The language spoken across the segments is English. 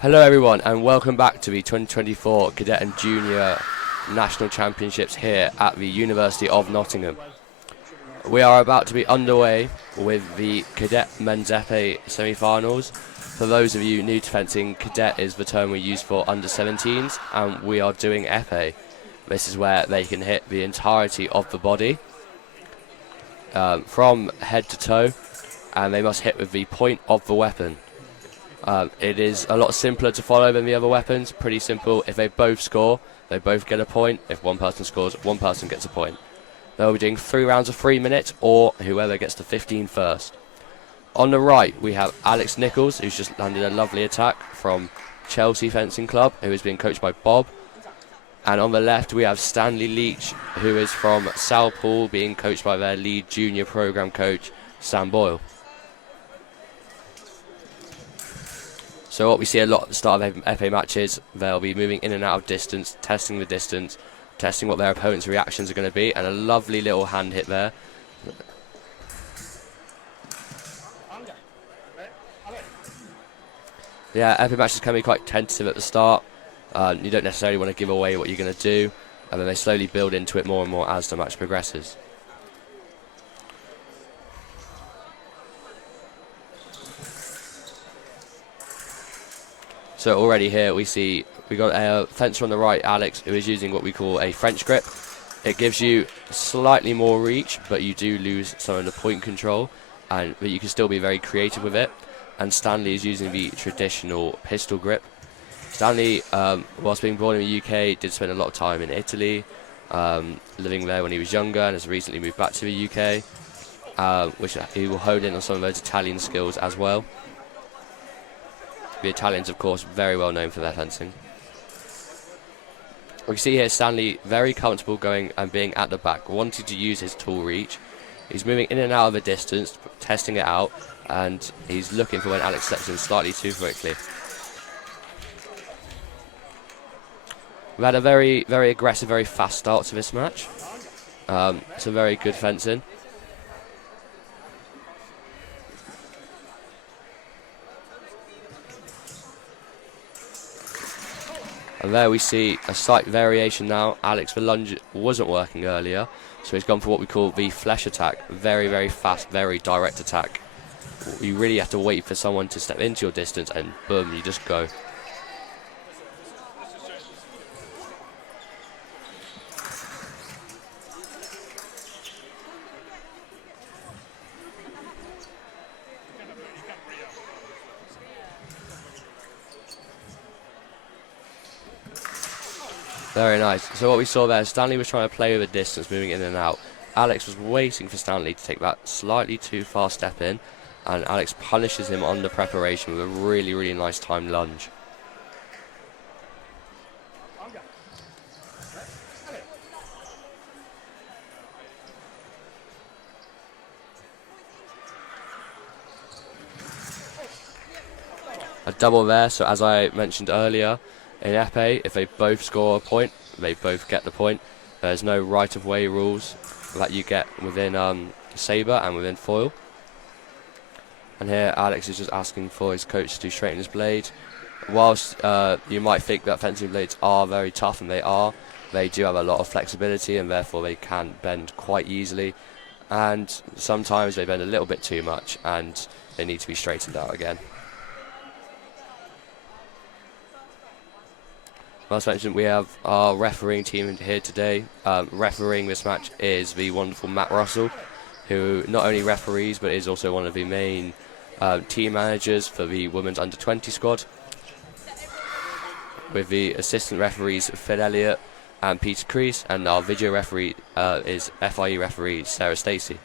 Hello everyone and welcome back to the 2024 Cadet and Junior National Championships here at the University of Nottingham. We are about to be underway with the Cadet Men's Epee semi-finals. For those of you new to fencing, Cadet is the term we use for under-17s, and we are doing Epee. This is where they can hit the entirety of the body from head to toe, and they must hit with the point of the weapon. It is a lot simpler to follow than the other weapons. Pretty simple. If they both score, they both get a point. If one person scores, one person gets a point. They'll be doing 3 rounds of 3 minutes, or whoever gets to 15 first. On the right, we have Alex Nichols, who's just landed a lovely attack from Chelsea Fencing Club, who is being coached by Bob. And on the left, we have Stanley Leech, who is from Salle, being coached by their lead junior program coach, Sam Boyle. So what we see a lot at the start of Epee matches, they'll be moving in and out of distance, testing the distance, testing what their opponent's reactions are going to be, and a lovely little hand hit there. Yeah, Epee matches can be quite tentative at the start. You don't necessarily want to give away what you're going to do, and then they slowly build into it more and more as the match progresses. So already here we got a fencer on the right, Alex, who is using what we call a French grip. It gives you slightly more reach, but you do lose some of the point control, but you can still be very creative with it. And Stanley is using the traditional pistol grip. Stanley, whilst being born in the UK, did spend a lot of time in Italy, living there when he was younger, and has recently moved back to the UK, which he will hone in on some of those Italian skills as well. The Italians, of course, very well known for their fencing. We can see here Stanley very comfortable going and being at the back, wanting to use his tall reach. He's moving in and out of the distance, testing it out, and he's looking for when Alex steps in slightly too quickly. We've had a very, very aggressive, very fast start to this match. Some very good fencing. And there we see a slight variation now. Alex, the lunge wasn't working earlier, so he's gone for what we call the flesh attack. Very, very fast, very direct attack. You really have to wait for someone to step into your distance, and boom, you just go. Very nice. So what we saw there, Stanley was trying to play with a distance, moving in and out. Alex was waiting for Stanley to take that slightly too far step in, and Alex punishes him on the preparation with a really, really nice timed lunge. A double there, so as I mentioned earlier, in Epee, if they both score a point, they both get the point. There's no right-of-way rules that you get within sabre and within foil. And here Alex is just asking for his coach to straighten his blade. Whilst you might think that fencing blades are very tough, and they do have a lot of flexibility, and therefore they can bend quite easily. And sometimes they bend a little bit too much, and they need to be straightened out again. As mentioned, we have our refereeing team here today. Refereeing this match is the wonderful Matt Russell, who not only referees but is also one of the main team managers for the women's under-20 squad. With the assistant referees Phil Elliott and Peter Crease, and our video referee is FIE referee Sarah Stacey.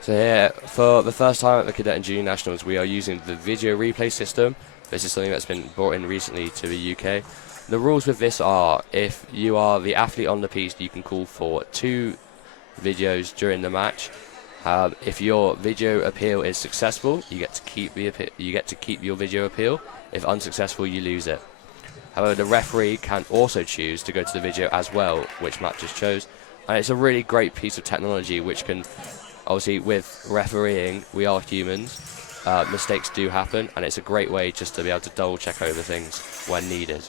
So here, for the first time at the Cadet and Junior Nationals, we are using the video replay system. This is something that's been brought in recently to the UK. The rules with this are, if you are the athlete on the piece, you can call for 2 videos during the match. If your video appeal is successful, you get to keep your video appeal. If unsuccessful, you lose it. However, the referee can also choose to go to the video as well, which Matt just chose. And it's a really great piece of technology which can, obviously with refereeing, we are humans, mistakes do happen, and it's a great way just to be able to double check over things when needed.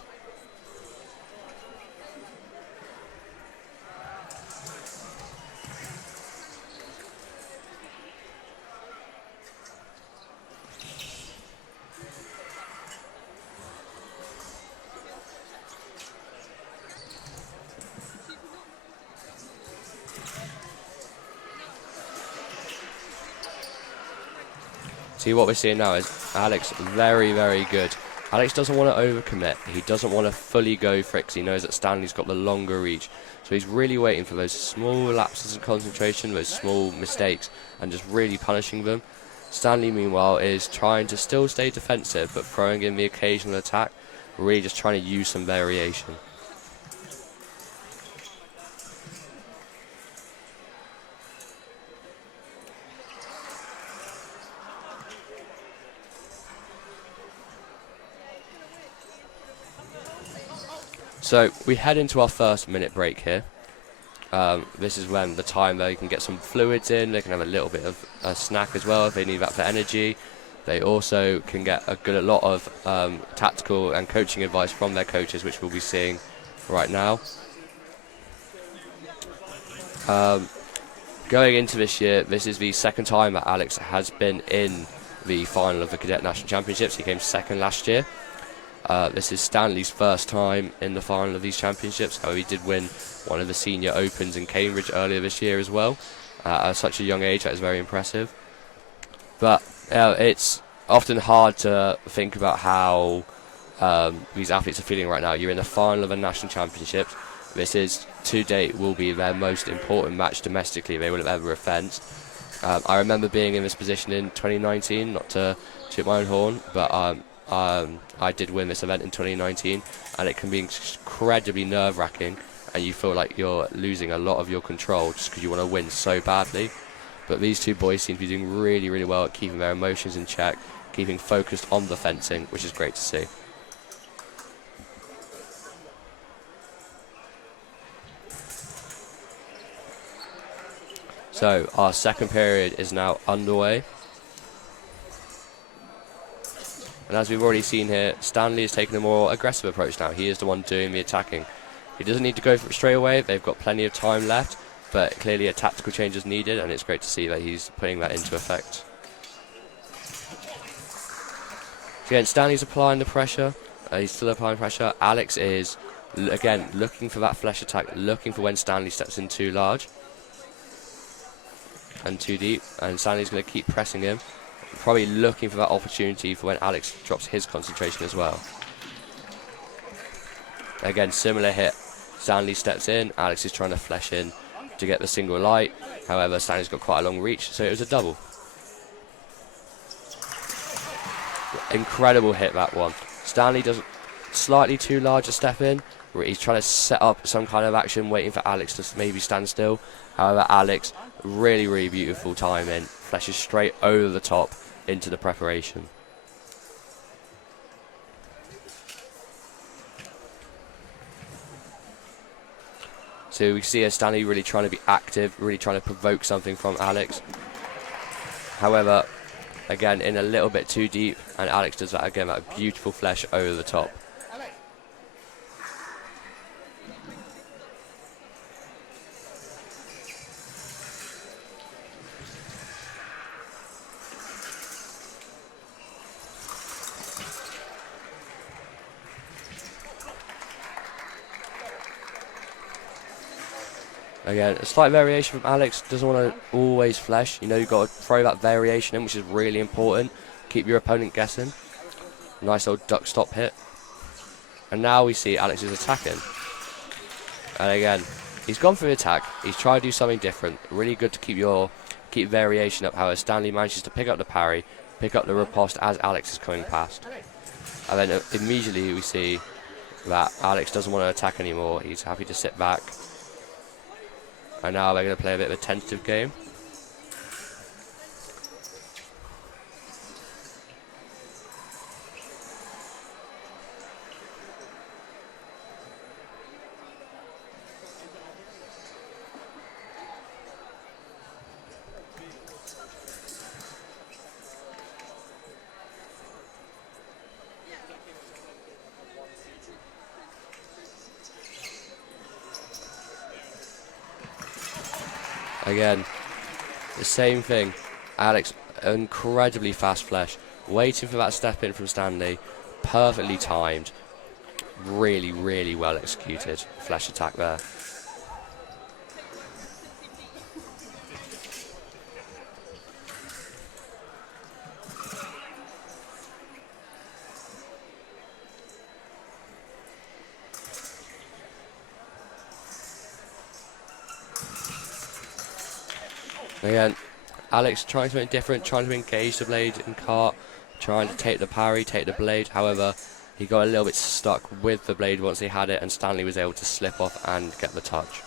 See, what we're seeing now is Alex very, very good. Alex doesn't want to overcommit. He doesn't want to fully go for it because he knows that Stanley's got the longer reach. So he's really waiting for those small lapses of concentration, those small mistakes, and just really punishing them. Stanley, meanwhile, is trying to still stay defensive, but throwing in the occasional attack, really just trying to use some variation. So we head into our first minute break here. This is when the time they can get some fluids in, they can have a little bit of a snack as well if they need that for energy. They also can get a lot of tactical and coaching advice from their coaches, which we'll be seeing right now. Going into this year, this is the second time that Alex has been in the final of the Cadet National Championships. He came second last year. This is Stanley's first time in the final of these championships. However, he did win one of the senior opens in Cambridge earlier this year as well. At such a young age, that is very impressive. But it's often hard to think about how these athletes are feeling right now. You're in the final of a national championship. This is, to date, will be their most important match domestically they will have ever fenced. I remember being in this position in 2019, not to toot my own horn, but I did win this event in 2019, and it can be incredibly nerve-wracking, and you feel like you're losing a lot of your control just because you want to win so badly. But these two boys seem to be doing really, really well at keeping their emotions in check, keeping focused on the fencing, which is great to see. So our second period is now underway. And as we've already seen here, Stanley is taking a more aggressive approach now. He is the one doing the attacking. He doesn't need to go for it straight away. They've got plenty of time left, but clearly a tactical change is needed, and it's great to see that he's putting that into effect. Again, Stanley's applying the pressure. He's still applying pressure. Alex is, again, looking for that flesh attack, looking for when Stanley steps in too large and too deep, and Stanley's going to keep pressing him. Probably looking for that opportunity for when Alex drops his concentration as well. Again, similar hit. Stanley steps in, Alex is trying to flesh in to get the single light. However, Stanley's got quite a long reach, so it was a double. Incredible hit, that one. Stanley does slightly too large a step in. He's trying to set up some kind of action, waiting for Alex to maybe stand still. However, Alex, really, really beautiful timing, flashes straight over the top into the preparation. So we see Stanley really trying to be active, really trying to provoke something from Alex. However, again, in a little bit too deep, and Alex does that again, that beautiful flash over the top. Again, a slight variation from Alex. Doesn't want to always flesh. You know, you've got to throw that variation in, which is really important. Keep your opponent guessing. Nice old duck stop hit. And now we see Alex is attacking. And again, he's gone for the attack. He's tried to do something different. Really good to keep variation up. However, Stanley manages to pick up the parry, pick up the riposte as Alex is coming past. And then immediately we see that Alex doesn't want to attack anymore. He's happy to sit back. And now they're going to play a bit of a tentative game. Again, the same thing. Alex, incredibly fast flesh, waiting for that step in from Stanley, perfectly timed, really, really well executed flesh attack there. Again, Alex trying something different, trying to engage the blade in cart, trying to take the parry, take the blade. However, he got a little bit stuck with the blade once he had it, and Stanley was able to slip off and get the touch.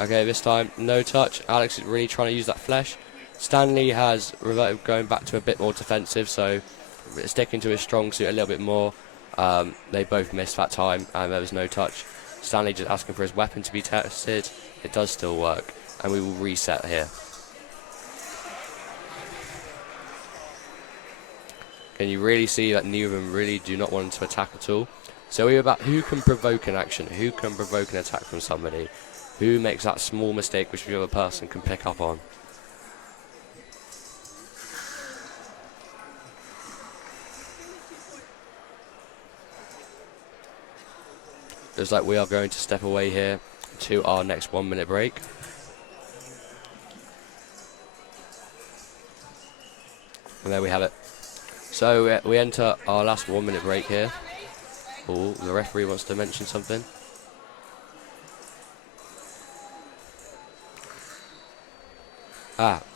Okay, this time, no touch. Alex is really trying to use that flesh. Stanley has reverted, going back to a bit more defensive, so sticking to his strong suit a little bit more. They both missed that time, and there was no touch. Stanley just asking for his weapon to be tested. It does still work, and we will reset here. Can you really see that neither of them really do not want to attack at all? So we're about who can provoke an action, who can provoke an attack from somebody. Who makes that small mistake which the other person can pick up on? Looks like we are going to step away here to our next 1 minute break. And there we have it. So we enter our last 1 minute break here. Oh, the referee wants to mention something.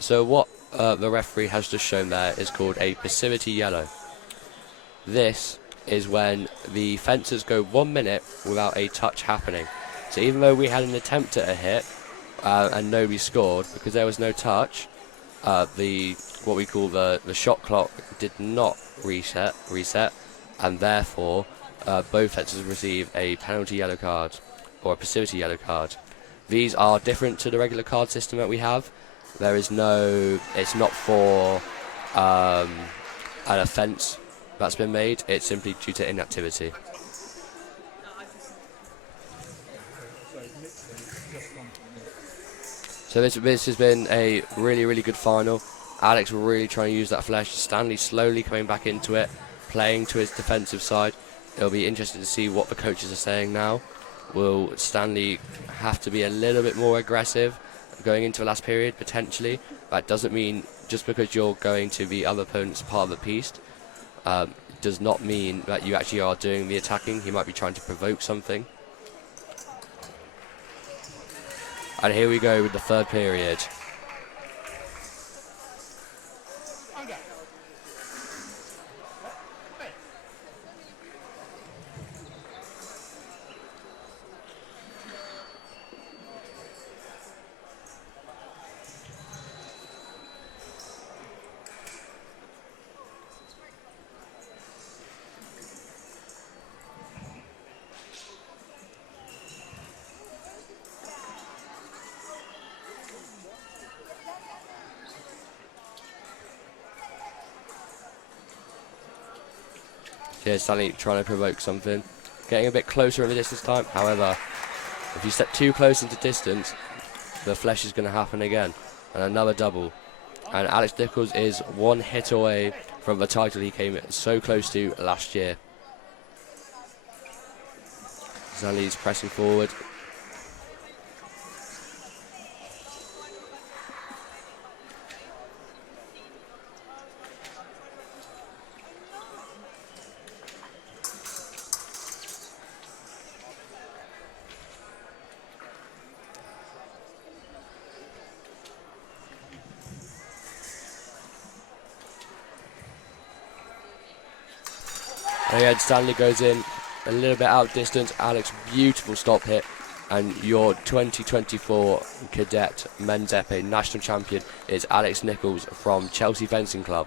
So what the referee has just shown there is called a passivity yellow. This is when the fencers go 1 minute without a touch happening. So even though we had an attempt at a hit and nobody scored because there was no touch, what we call the shot clock did not reset, and therefore both fencers receive a penalty yellow card or a passivity yellow card. These are different to the regular card system that we have. There is no, it's not for an offence that's been made, it's simply due to inactivity. So this has been a really, really good final. Alex really trying to use that flesh. Stanley slowly coming back into it, playing to his defensive side. It'll be interesting to see what the coaches are saying now. Will Stanley have to be a little bit more aggressive going into the last period, potentially? That doesn't mean just because you're going to the other opponent's part of the piece does not mean that you actually are doing the attacking. He might be trying to provoke something. And here we go with the third period. Yeah, Stanley trying to provoke something. Getting a bit closer in the distance time. However, if you step too close into distance, the flesh is going to happen again. And another double. And Alex Nichols is one hit away from the title he came so close to last year. Stanley's pressing forward. Again, Stanley goes in a little bit out of distance. Alex, beautiful stop hit. And your 2024 Cadet Men's Epee national champion is Alex Nichols from Chelsea Fencing Club.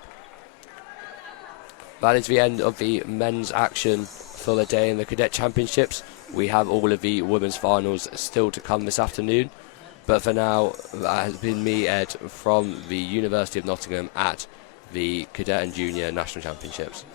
that is the end of the men's action for the day in the Cadet Championships. We have all of the women's finals still to come this afternoon. But for now, that has been me, Ed, from the University of Nottingham at the Cadet and Junior National Championships.